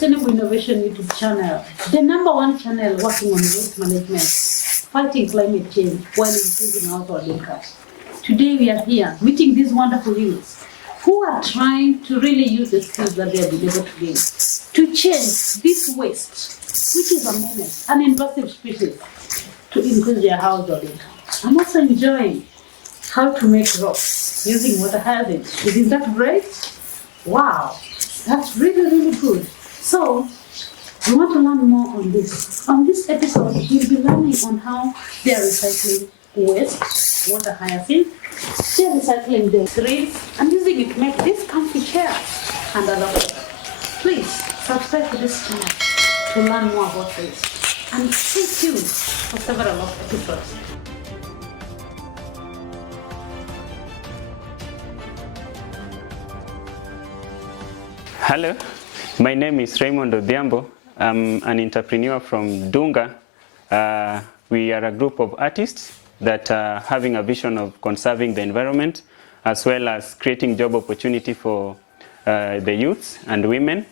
Sustainable Innovation YouTube channel, the #1 channel working on waste management, fighting climate change while increasing household income. Today we are here meeting these wonderful youths who are trying to really use the skills that they have been able to gain to change this waste, which is a menace, an invasive species, to increase their household income. I'm also enjoying how to make ropes using water helsing. Isn't that great? Wow, that's really, really good. So, we want to learn more on this. On this episode, we'll be learning on how they are recycling waste, water hyacinth, they are recycling the grids, and using it to make these comfy chairs and a lot of. Please subscribe to this channel to learn more about this. And stay tuned for several episodes. Hello, my name is Raymond Odhiambo. I'm an entrepreneur from Dunga. We are a group of artists that are having a vision of conserving the environment as well as creating job opportunity for the youths and women.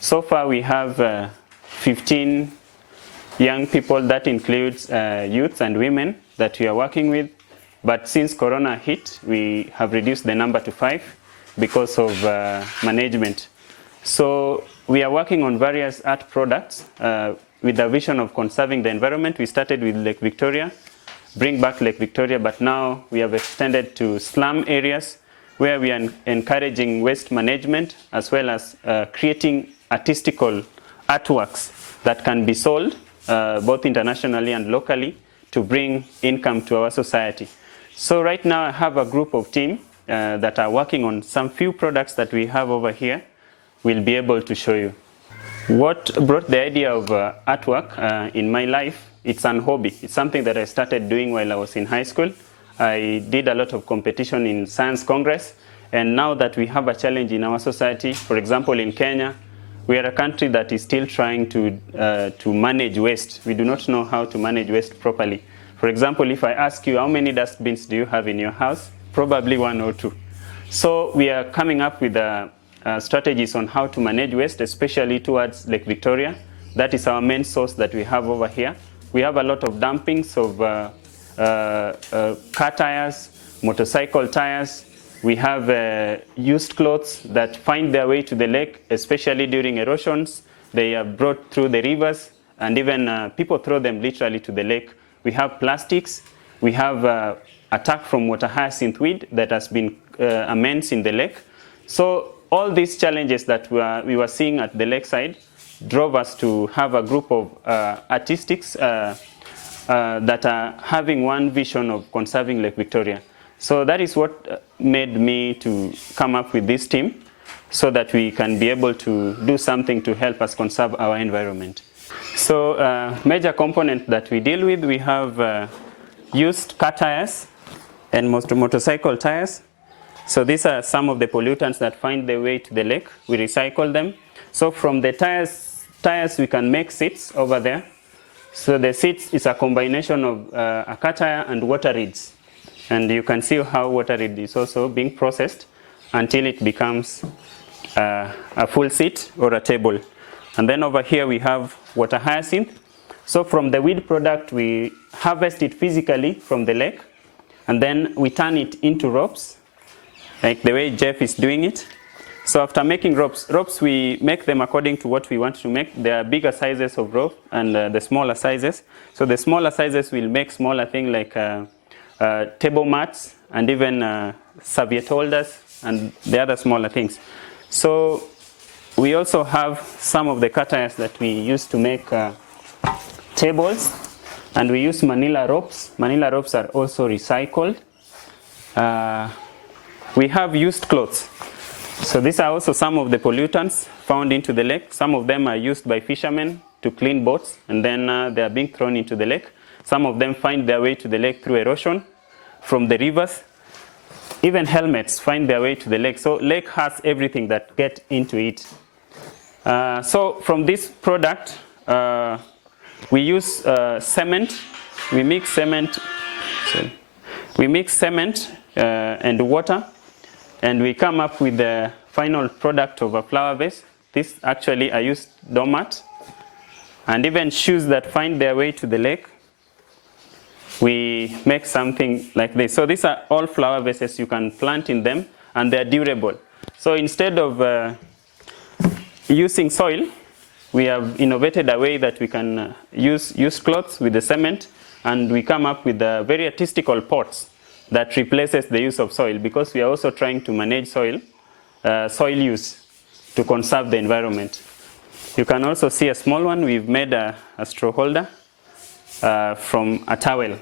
So far we have 15 young people. That includes youths and women that we are working with. But since Corona hit, we have reduced the number to 5 because of management. So we are working on various art products with the vision of conserving the environment. We started with Lake Victoria, bring back Lake Victoria, but now we have extended to slum areas where we are encouraging waste management as well as creating artistical artworks that can be sold both internationally and locally to bring income to our society. So right now I have a group of team that are working on some few products that we have over here. We'll be able to show you. What brought the idea of artwork in my life, it's an hobby. It's something that I started doing while I was in high school. I did a lot of competition in Science Congress, and now that we have a challenge in our society, for example in Kenya, we are a country that is still trying to manage waste. We do not know how to manage waste properly. For example, if I ask you how many dustbins do you have in your house, probably 1 or 2. So we are coming up with strategies on how to manage waste, especially towards Lake Victoria. That is our main source that we have over here. We have a lot of dumpings of car tires, motorcycle tires. We have used clothes that find their way to the lake, especially during erosions. They are brought through the rivers, and even people throw them literally to the lake. We have plastics. We have attack from water hyacinth weed that has been immense in the lake. So all these challenges that we were seeing at the lakeside drove us to have a group of artists that are having one vision of conserving Lake Victoria. So that is what made me to come up with this team so that we can be able to do something to help us conserve our environment. So major component that we deal with, we have used car tires and motorcycle tires. So these are some of the pollutants that find their way to the lake. We recycle them. So from the tires we can make seats over there. So the seats is a combination of a car tire and water reeds. And you can see how water reed is also being processed until it becomes a full seat or a table. And then over here we have water hyacinth. So from the weed product we harvest it physically from the lake, and then we turn it into ropes, like the way Jeff is doing it. So after making ropes we make them according to what we want to make. There are bigger sizes of rope and the smaller sizes. So the smaller sizes will make smaller things like table mats and even serviette holders and the other smaller things. So we also have some of the car tires that we use to make tables, and we use manila ropes. Manila ropes are also recycled. We have used clothes. So these are also some of the pollutants found into the lake. Some of them are used by fishermen to clean boats, and then they are being thrown into the lake. Some of them find their way to the lake through erosion from the rivers. Even helmets find their way to the lake. So lake has everything that get into it. So from this product, we use cement. We mix cement. We mix cement and water, and we come up with the final product of a flower vase. This actually I used doormat, and even shoes that find their way to the lake. We make something like this. So these are all flower vases you can plant in them, and they're durable. So instead of using soil, we have innovated a way that we can use cloths with the cement, and we come up with very artistical pots that replaces the use of soil, because we are also trying to manage soil use to conserve the environment. You can also see a small one. We've made a straw holder from a towel.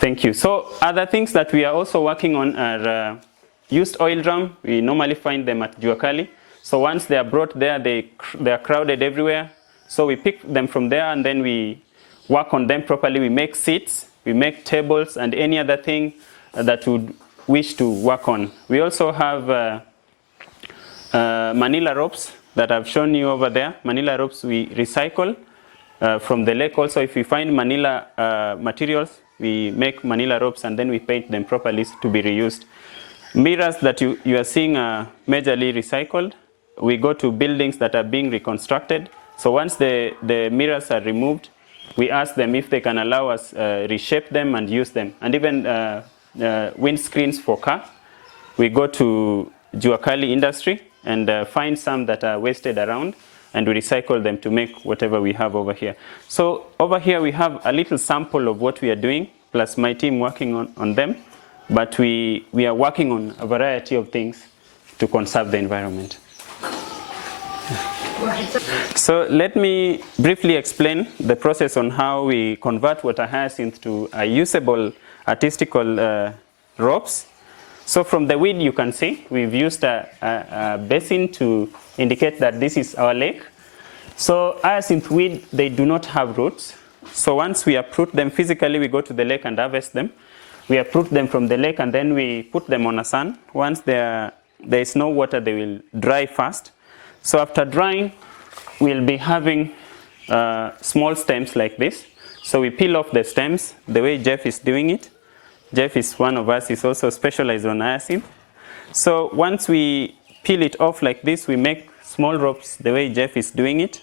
Thank you. So other things that we are also working on are used oil drum. We normally find them at Juakali. So once they are brought there, they are crowded everywhere. So we pick them from there, and then we work on them properly. We make seats, we make tables, and any other thing that would wish to work on. We also have Manila ropes that I've shown you over there. Manila ropes we recycle from the lake. Also, if we find Manila materials, we make Manila ropes, and then we paint them properly to be reused. Mirrors that you are seeing are majorly recycled. We go to buildings that are being reconstructed. So once the mirrors are removed, we ask them if they can allow us reshape them and use them. And even windscreens for car. We go to Juakali industry and find some that are wasted around, and we recycle them to make whatever we have over here. So over here we have a little sample of what we are doing, plus my team working on them. But we are working on a variety of things to conserve the environment. So let me briefly explain the process on how we convert water hyacinth to a usable artistical ropes. So from the weed you can see, we've used a basin to indicate that this is our lake. So hyacinth weed, they do not have roots. So once we uproot them physically, we go to the lake and harvest them. We uproot them from the lake, and then we put them on a sun. Once there is no water, they will dry fast. So after drying, we'll be having small stems like this. So we peel off the stems the way Jeff is doing it. Jeff is one of us, he's also specialized on hyacinth. So once we peel it off like this, we make small ropes the way Jeff is doing it.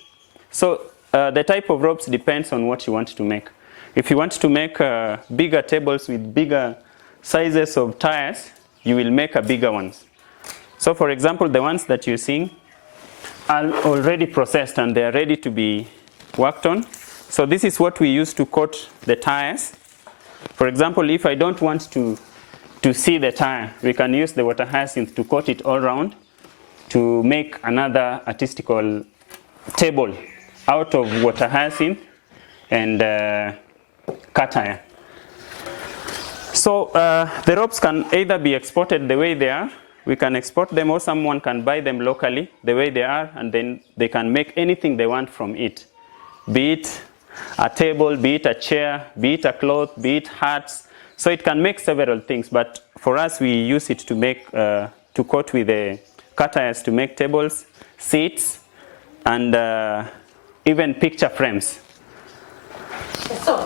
So the type of ropes depends on what you want to make. If you want to make bigger tables with bigger sizes of tires, you will make a bigger ones. So for example, the ones that you're seeing are already processed and they are ready to be worked on. So this is what we use to coat the tires. For example, if I don't want to see the tire, we can use the water hyacinth to coat it all around to make another artistical table out of water hyacinth and cat iron. So the ropes can either be exported the way they are. We can export them, or someone can buy them locally the way they are, and then they can make anything they want from it. Be it a table, be it a chair, be it a cloth, be it hats. So it can make several things, but for us we use it to make, to coat with the cat irons to make tables, seats, and even picture frames. So,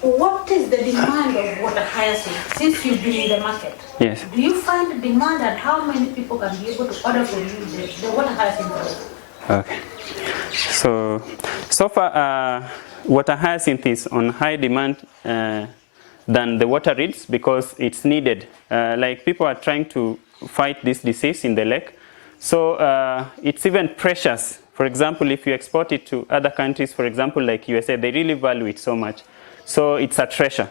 what is the demand of water hyacinth since you've been in the market? Yes. Do you find demand, and how many people can be able to order from you the water hyacinth? Okay. So far, water hyacinth is on high demand than the water reeds because it's needed. Like people are trying to fight this disease in the lake. So it's even precious. For example, if you export it to other countries, for example, like USA, they really value it so much. So it's a treasure.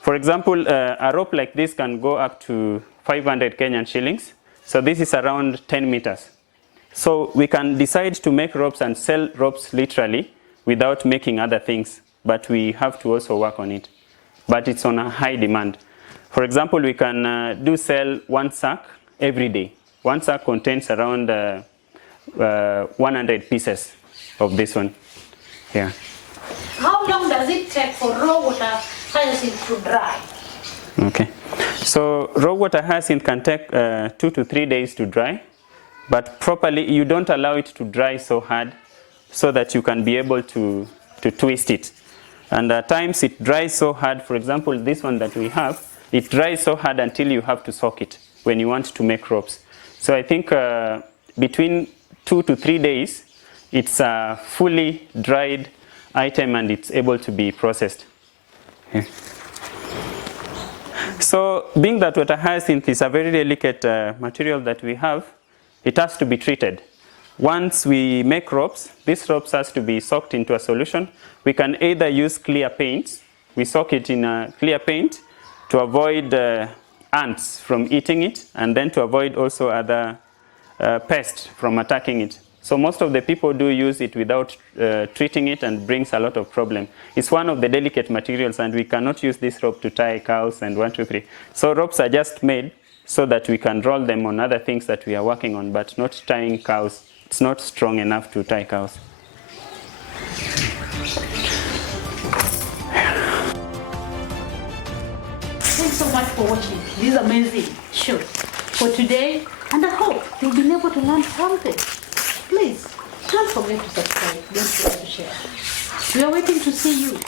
For example, a rope like this can go up to 500 Kenyan shillings. So this is around 10 meters. So we can decide to make ropes and sell ropes literally without making other things. But we have to also work on it. But it's on a high demand. For example, we can sell one sack every day. One sack contains around 100 pieces of this one. Yeah. How long does it take for raw water hyacinth to dry? Okay. So raw water hyacinth can take 2 to 3 days to dry. But properly, you don't allow it to dry so hard so that you can be able to twist it. And at times it dries so hard. For example, this one that we have, it dries so hard until you have to soak it when you want to make ropes. So I think between 2 to 3 days, it's a fully dried item and it's able to be processed. Okay. So being that water hyacinth is a very delicate material that we have, it has to be treated. Once we make ropes, these ropes has to be soaked into a solution. We can either use clear paint. We soak it in a clear paint to avoid ants from eating it, and then to avoid also other pests from attacking it. So most of the people do use it without treating it, and brings a lot of problem. It's one of the delicate materials, and we cannot use this rope to tie cows and 1, 2, 3. So ropes are just made so that we can roll them on other things that we are working on, but not tying cows. It's not strong enough to tie cows. Thanks so much for watching this amazing show for today, and I hope you've been able to learn something. Please, don't forget to subscribe, don't forget to share. We are waiting to see you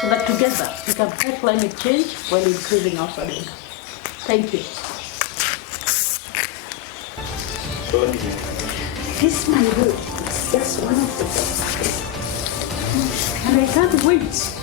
so that together we can fight climate change while increasing our survival. Thank you. This my room. It's just one of the best. And I can't wait